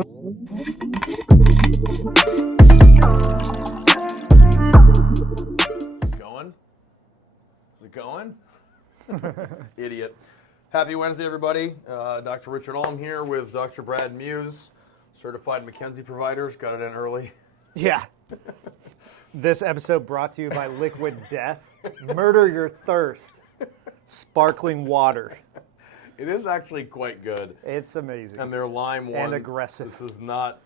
Going? Is it going? Idiot. Happy Wednesday, everybody. Dr. Richard Ulm here with Dr. Brad Muse, certified McKenzie providers. Got it in early. Yeah. This episode brought to you by Liquid Death. Murder your thirst. Sparkling water. It is actually quite good. It's amazing. And their lime one. And aggressive. This is not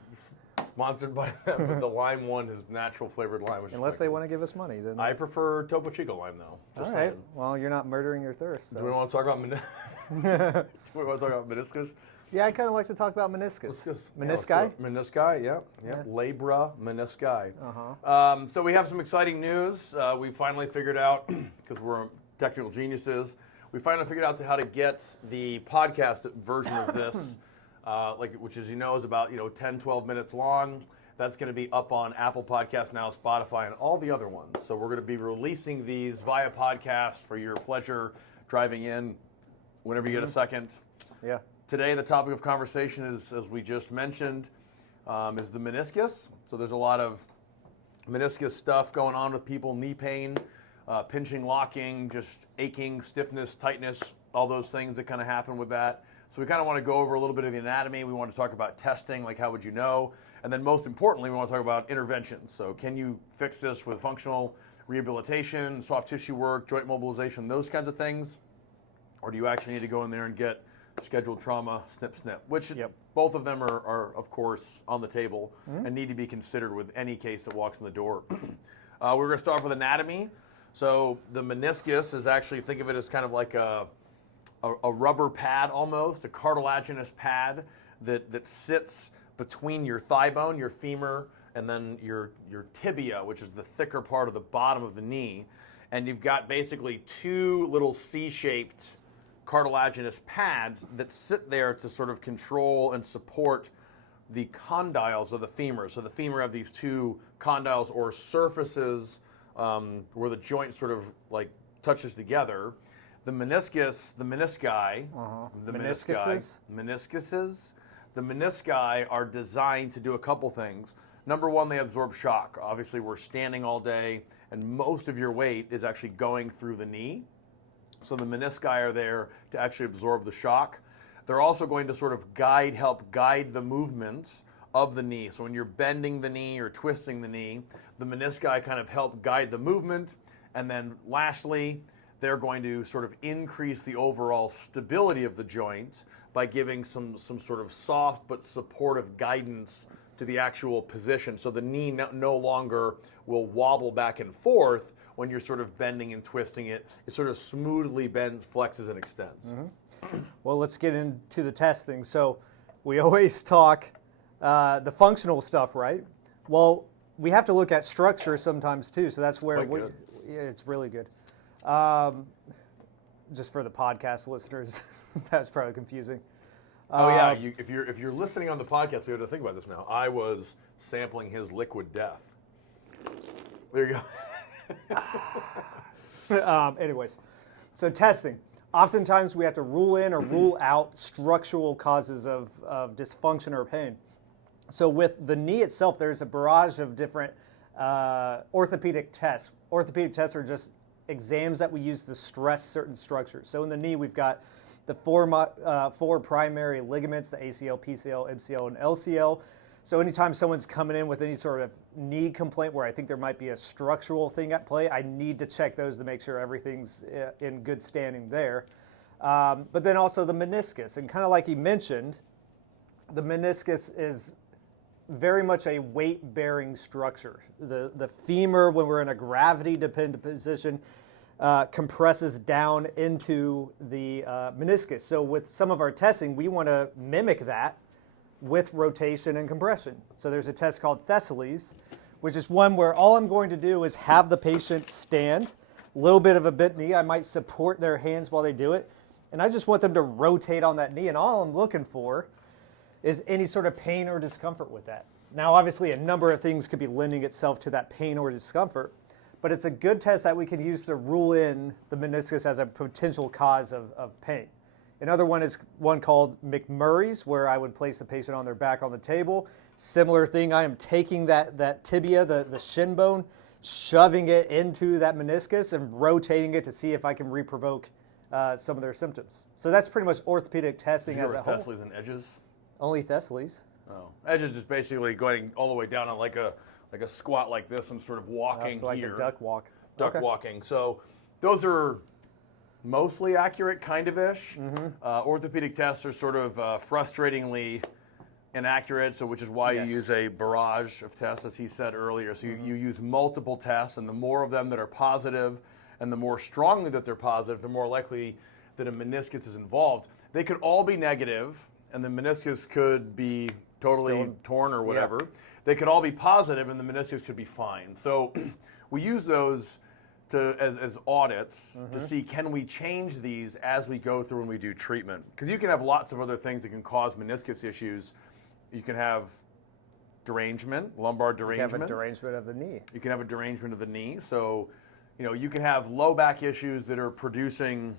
sponsored by them, but the lime one is natural flavored lime. Which Unless they want to give us money. Then I prefer Topo Chico lime, though. Just all right. Saying. Well, you're not murdering your thirst. So. Do we want to talk about meniscus? Yeah, I kind of like to talk about meniscus. Menisci? Menisci, yeah. Labra menisci. So we have some exciting news. We finally figured out, because we're technical geniuses, we finally figured out how to get the podcast version of this, which, as you know, is about 10, 12 minutes long. That's going to be up on Apple Podcasts now, Spotify, and all the other ones. So we're going to be releasing these via podcast for your pleasure, driving in whenever you get a second. Yeah. Today, the topic of conversation is, as we just mentioned, is the meniscus. So there's a lot of meniscus stuff going on with people, knee pain, pinching, locking, just aching, stiffness, tightness, all those things that kind of happen with that. So we kind of want to go over a little bit of the anatomy. We want to talk about testing, like how would you know? And then most importantly, we want to talk about interventions. So can you fix this with functional rehabilitation, soft tissue work, joint mobilization, those kinds of things? Or do you actually need to go in there and get scheduled trauma, snip, which both of them are, of course, on the table and need to be considered with any case that walks in the door. We're going to start with anatomy. So the meniscus is actually, think of it as kind of like a rubber pad almost, a cartilaginous pad that sits between your thigh bone, your femur, and then your tibia, which is the thicker part of the bottom of the knee. And you've got basically two little C-shaped cartilaginous pads that sit there to sort of control and support the condyles of the femur. So the femur have these two condyles or surfaces where the joint sort of like touches together. The meniscus, the menisci, the menisci are designed to do a couple things. Number one, they absorb shock. Obviously, we're standing all day, and most of your weight is actually going through the knee. So the menisci are there to actually absorb the shock. They're also going to sort of help guide the movements of the knee. So when you're bending the knee or twisting the knee, the menisci kind of help guide the movement. And then lastly, they're going to sort of increase the overall stability of the joint by giving some sort of soft but supportive guidance to the actual position. So the knee no longer will wobble back and forth when you're sort of bending and twisting it. It sort of smoothly bends, flexes, and extends. Well, let's get into the testing. So we always talk the functional stuff, right? Well, we have to look at structure sometimes too. So that's where it's really good. Just for the podcast listeners, that's probably confusing. If you're listening on the podcast, we have to think about this now. I was sampling his Liquid Death. There you go. Anyways, so testing. Oftentimes we have to rule in or rule out structural causes of dysfunction or pain. So with the knee itself, there's a barrage of different orthopedic tests. Orthopedic tests are just exams that we use to stress certain structures. So in the knee, we've got the four primary ligaments, the ACL, PCL, MCL, and LCL. So anytime someone's coming in with any sort of knee complaint where I think there might be a structural thing at play, I need to check those to make sure everything's in good standing there. But then also the meniscus. And kind of like he mentioned, the meniscus is very much a weight-bearing structure. The femur, when we're in a gravity-dependent position, compresses down into the meniscus. So with some of our testing, we want to mimic that with rotation and compression. So there's a test called Thessaly's, which is one where all I'm going to do is have the patient stand, a little bit of a bent knee. I might support their hands while they do it, and I just want them to rotate on that knee, and all I'm looking for is any sort of pain or discomfort with that. Now, obviously, a number of things could be lending itself to that pain or discomfort, but it's a good test that we can use to rule in the meniscus as a potential cause of pain. Another one is one called McMurray's, where I would place the patient on their back on the table. Similar thing, I am taking that tibia, the shin bone, shoving it into that meniscus and rotating it to see if I can reprovoke some of their symptoms. So that's pretty much orthopedic testing as a whole. Thessalys and edges? Only Thessalys. Oh, edges is basically going all the way down on like a squat like this and sort of walking So like here. a duck walk. Duck Okay. walking. So those are mostly accurate, kind of ish. Orthopedic tests are sort of frustratingly inaccurate, so which is why Yes. you use a barrage of tests, as he said earlier. So you use multiple tests, and the more of them that are positive and the more strongly that they're positive, the more likely that a meniscus is involved. They could all be negative, and the meniscus could be totally Still- torn or whatever. They could all be positive, and the meniscus could be fine. So we use those as audits to see, can we change these as we go through and we do treatment? Because you can have lots of other things that can cause meniscus issues. You can have derangement, lumbar You derangement. have a derangement of the knee. You can have a derangement of the knee. So, you can have low back issues that are producing,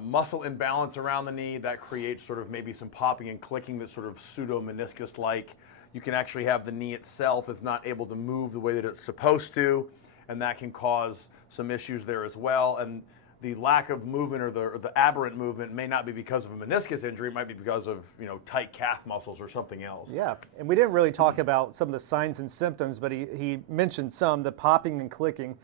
muscle imbalance around the knee that creates sort of maybe some popping and clicking that's sort of pseudo meniscus-like. You can actually have the knee itself is not able to move the way that it's supposed to, and that can cause some issues there as well. And the lack of movement or the aberrant movement may not be because of a meniscus injury. It might be because of tight calf muscles or something else. Yeah, and we didn't really talk about some of the signs and symptoms, but he mentioned some, the popping and clicking.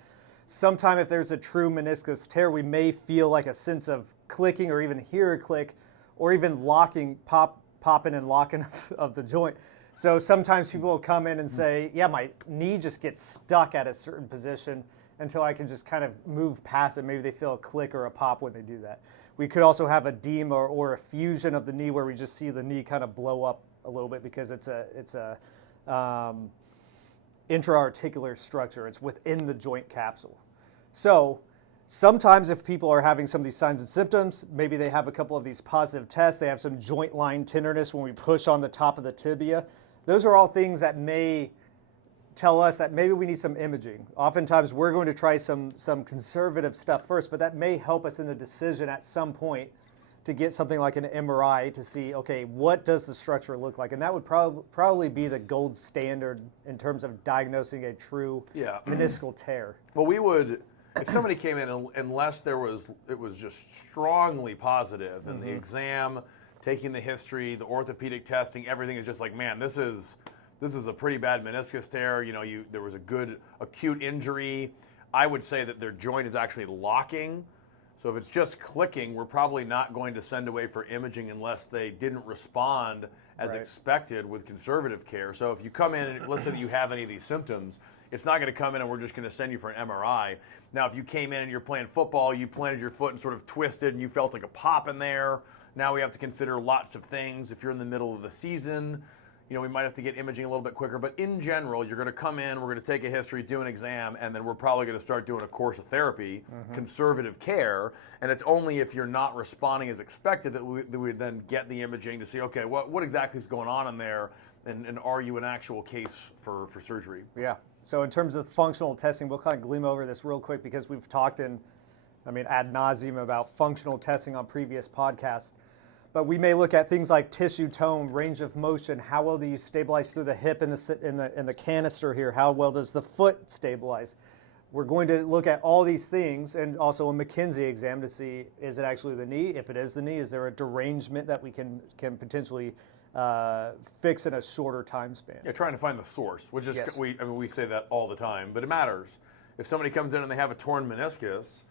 Sometime if there's a true meniscus tear, we may feel like a sense of clicking or even hear a click or even popping and locking of the joint. So sometimes people will come in and say, yeah, my knee just gets stuck at a certain position until I can just kind of move past it. Maybe they feel a click or a pop when they do that. We could also have edema or a fusion of the knee where we just see the knee kind of blow up a little bit because it's a intra-articular structure. It's within the joint capsule. So sometimes if people are having some of these signs and symptoms, maybe they have a couple of these positive tests, they have some joint line tenderness when we push on the top of the tibia. Those are all things that may tell us that maybe we need some imaging. Oftentimes we're going to try some conservative stuff first, but that may help us in the decision at some point to get something like an MRI to see, okay, what does the structure look like? And that would probably be the gold standard in terms of diagnosing a true meniscal tear. Well, we would, if somebody came in, unless it was just strongly positive, and the exam, taking the history, the orthopedic testing, everything is just like, man, this is a pretty bad meniscus tear. There was a good acute injury. I would say that their joint is actually locking. So if it's just clicking, we're probably not going to send away for imaging unless they didn't respond as expected with conservative care. So if you come in and let's say that you have any of these symptoms, it's not going to come in and we're just going to send you for an MRI. Now, if you came in and you're playing football, you planted your foot and sort of twisted and you felt like a pop in there, now we have to consider lots of things. If you're in the middle of the season, we might have to get imaging a little bit quicker, but in general, you're going to come in, we're going to take a history, do an exam, and then we're probably going to start doing a course of therapy, conservative care, and it's only if you're not responding as expected that we then get the imaging to see, okay, what exactly is going on in there, and are you an actual case for surgery? Yeah. So in terms of functional testing, we'll kind of gleam over this real quick because we've talked ad nauseum about functional testing on previous podcasts. But we may look at things like tissue tone, range of motion, how well do you stabilize through the hip in the canister here, how well does the foot stabilize? We're going to look at all these things and also a McKenzie exam to see, is it actually the knee? If it is the knee, is there a derangement that we can potentially fix in a shorter time span? Yeah, trying to find the source, which is, we say that all the time, but it matters. If somebody comes in and they have a torn meniscus,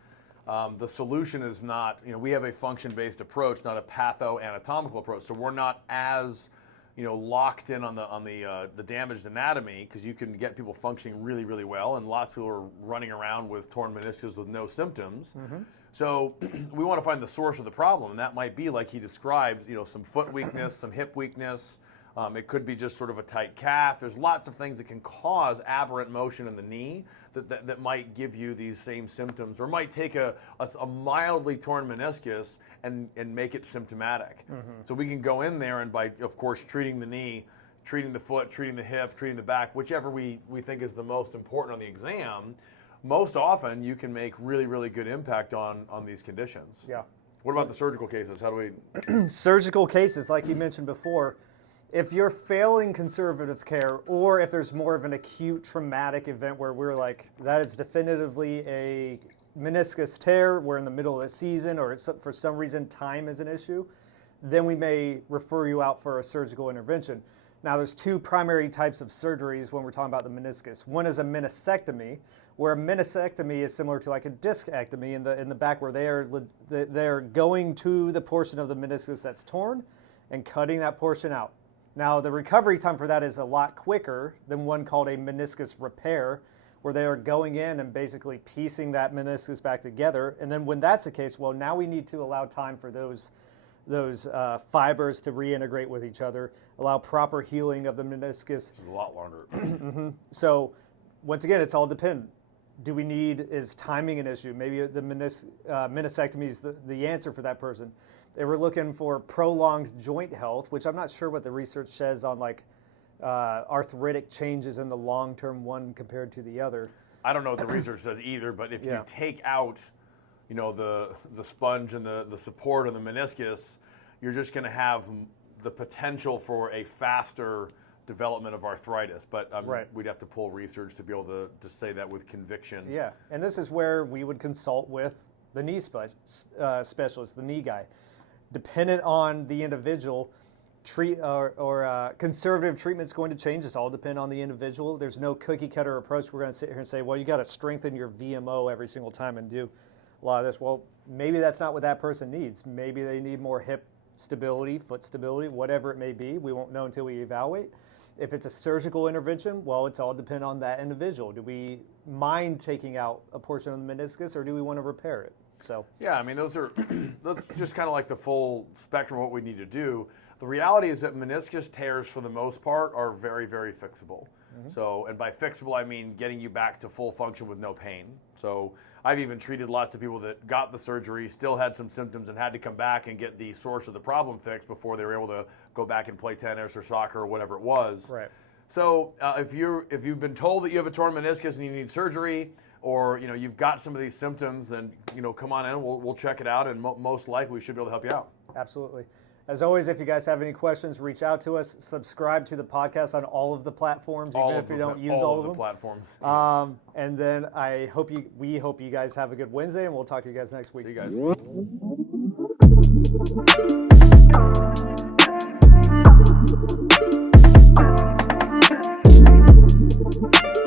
the solution is not, we have a function-based approach, not a patho-anatomical approach. So we're not as, locked in on the damaged anatomy, because you can get people functioning really, really well, and lots of people are running around with torn meniscus with no symptoms. So we want to find the source of the problem, and that might be, like he described, some foot weakness, some hip weakness. It could be just sort of a tight calf. There's lots of things that can cause aberrant motion in the knee that might give you these same symptoms, or might take a mildly torn meniscus and make it symptomatic. So we can go in there and by, of course, treating the knee, treating the foot, treating the hip, treating the back, whichever we think is the most important on the exam, most often you can make really, really good impact on these conditions. Yeah. What about the surgical cases? How do we? Surgical cases, like you mentioned before, if you're failing conservative care, or if there's more of an acute traumatic event where we're like, that is definitively a meniscus tear, we're in the middle of the season, or for some reason time is an issue, then we may refer you out for a surgical intervention. Now, there's two primary types of surgeries when we're talking about the meniscus. One is a meniscectomy, where a meniscectomy is similar to like a discectomy in the back, where they're going to the portion of the meniscus that's torn and cutting that portion out. Now, the recovery time for that is a lot quicker than one called a meniscus repair, where they are going in and basically piecing that meniscus back together. And then when that's the case, well, now we need to allow time for those fibers to reintegrate with each other, allow proper healing of the meniscus. It's a lot longer. So once again, it's all dependent. Is timing an issue? Maybe the meniscectomy is the answer for that person. They were looking for prolonged joint health, which I'm not sure what the research says on like arthritic changes in the long-term one compared to the other. I don't know what the research says either, but if you take out, the sponge and the support of the meniscus, you're just going to have the potential for a faster development of arthritis. But we'd have to pull research to be able to say that with conviction. Yeah, and this is where we would consult with the knee specialist, the knee guy. Dependent on the individual, conservative treatment is going to change. It's all depend on the individual. There's no cookie cutter approach. We're going to sit here and say, well, you got to strengthen your VMO every single time and do a lot of this. Well, maybe that's not what that person needs. Maybe they need more hip stability, foot stability, whatever it may be. We won't know until we evaluate. If it's a surgical intervention, well, it's all depend on that individual. Do we mind taking out a portion of the meniscus, or do we want to repair it? So yeah, I mean, that's just kind of like the full spectrum of what we need to do. The reality is that meniscus tears, for the most part, are very, very fixable. So, and by fixable, I mean getting you back to full function with no pain. So I've even treated lots of people that got the surgery, still had some symptoms, and had to come back and get the source of the problem fixed before they were able to go back and play tennis or soccer or whatever it was. Right. So if you've been told that you have a torn meniscus and you need surgery, or you've got some of these symptoms, then come on in. We'll check it out, and most likely we should be able to help you out. Absolutely. As always, if you guys have any questions, reach out to us. Subscribe to the podcast on all of the platforms, even if you don't use all of them. All of the platforms. And then we hope you guys have a good Wednesday, and we'll talk to you guys next week. See you guys.